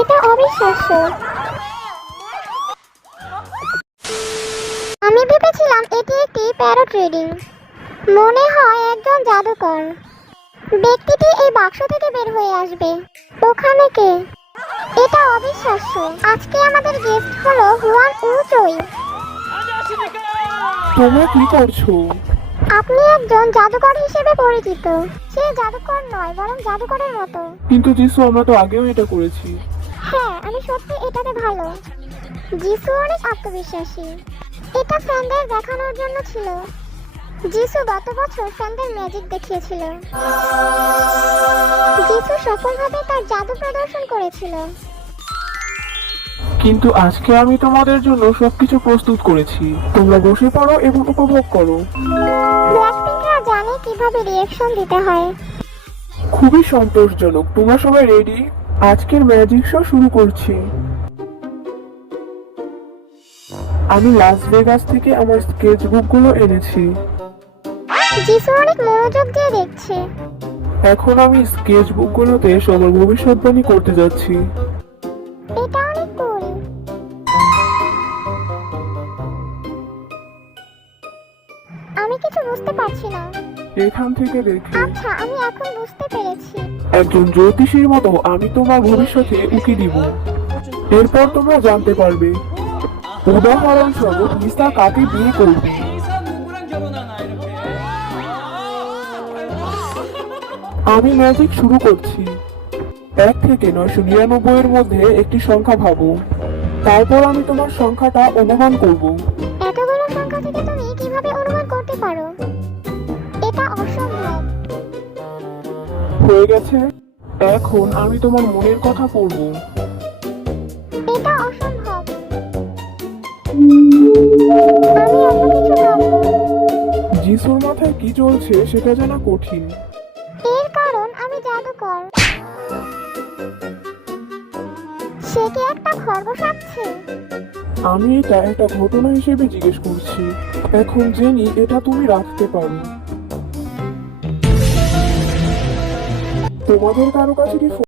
এটা অবিশ্বাস্য। আমি ভেবেছিলাম এটি একটি প্যারট রিডিং। মনে হয় একজন জাদুকর। ব্যক্তিটি এই বাক্স থেকে বের হয়ে আসবে। ওখানে কে? এটা অবিশ্বাস্য। আজকে আমাদের গেস্ট হলো হুয়ান উচোই। তোমরা কি করছো? আপনি একজন জাদুকর হিসেবে পরিচিত। সে জাদুকর নয়, বরং জাদুকরের মতো। কিন্তু যিশু, আমরা তো আগেও এটা করেছি। হ্যাঁ, আমি সত্যি এটাতে ভালো। যিশু অনেক আত্মবিশ্বাসী। এটা ফ্যানদের দেখানোর জন্য ছিল। যিশু গত বছর ফ্যানদের ম্যাজিক দেখিয়েছিল। যিশু সফলভাবে তার জাদু প্রদর্শন করেছিল। কিন্তু আজকে আমি তোমাদের জন্য সবকিছু প্রস্তুত করেছি। তোমরা বসে পড়ো এবং উপভোগ করো। ব্ল্যাকপিঙ্করা জানে কিভাবে রিঅ্যাকশন দিতে হয়। খুবই সন্তোষজনক। তোমরা সবাই রেডি? আজকের ম্যাজিক শো শুরু করছি। আমি লাস ভেগাস থেকে আমার স্কেচবুকগুলো এনেছি। যিশু অনেক মনোযোগ দিয়ে দেখছে। এখন আমি স্কেচবুকগুলোতে সবার ভবিষ্যৎবাণী করতে যাচ্ছি। এটা অনেক কুল। আমি কিছু বুঝতে পারছি না। এখান থেকে দেখে আচ্ছা, আমি এখন বুঝতে পেরেছি। একজন জ্যোতিষীর মতো আমি তোমার ভবিষ্যতে উকি দিব। এরপর তোমরা জানতে পারবে। উদাহরণস্বরূপ, লিসা কাকে বিয়ে করবে। 이사 누구랑 결혼하나 이렇게. আমি ম্যাজিক শুরু করছি। 1 থেকে 999 এর মধ্যে একটি সংখ্যা ভাবো। তারপর আমি তোমার সংখ্যাটা অনুমান করব। এতগুলো সংখ্যা থেকে তুমি কিভাবে অনুমান করতে পারো? এটা অসম্ভব। হয়ে গেছে। এখন আমি তোমার মনের কথা পড়ব। এটা অসম্ভব। আমি অন্য কিছু ভাববো। যিশুর মাথায় কি চলছে সেটা জানা কঠিন। এর কারণ আমি জাদুকর। সে কি একটা খরগোশ আঁকছে? আমি এটা একটা ঘটনা হিসেবে জিজ্ঞেস করছি। এখন জেনি, এটা তুমি রাখতে পারো। তোমাদের কারো কাছে কি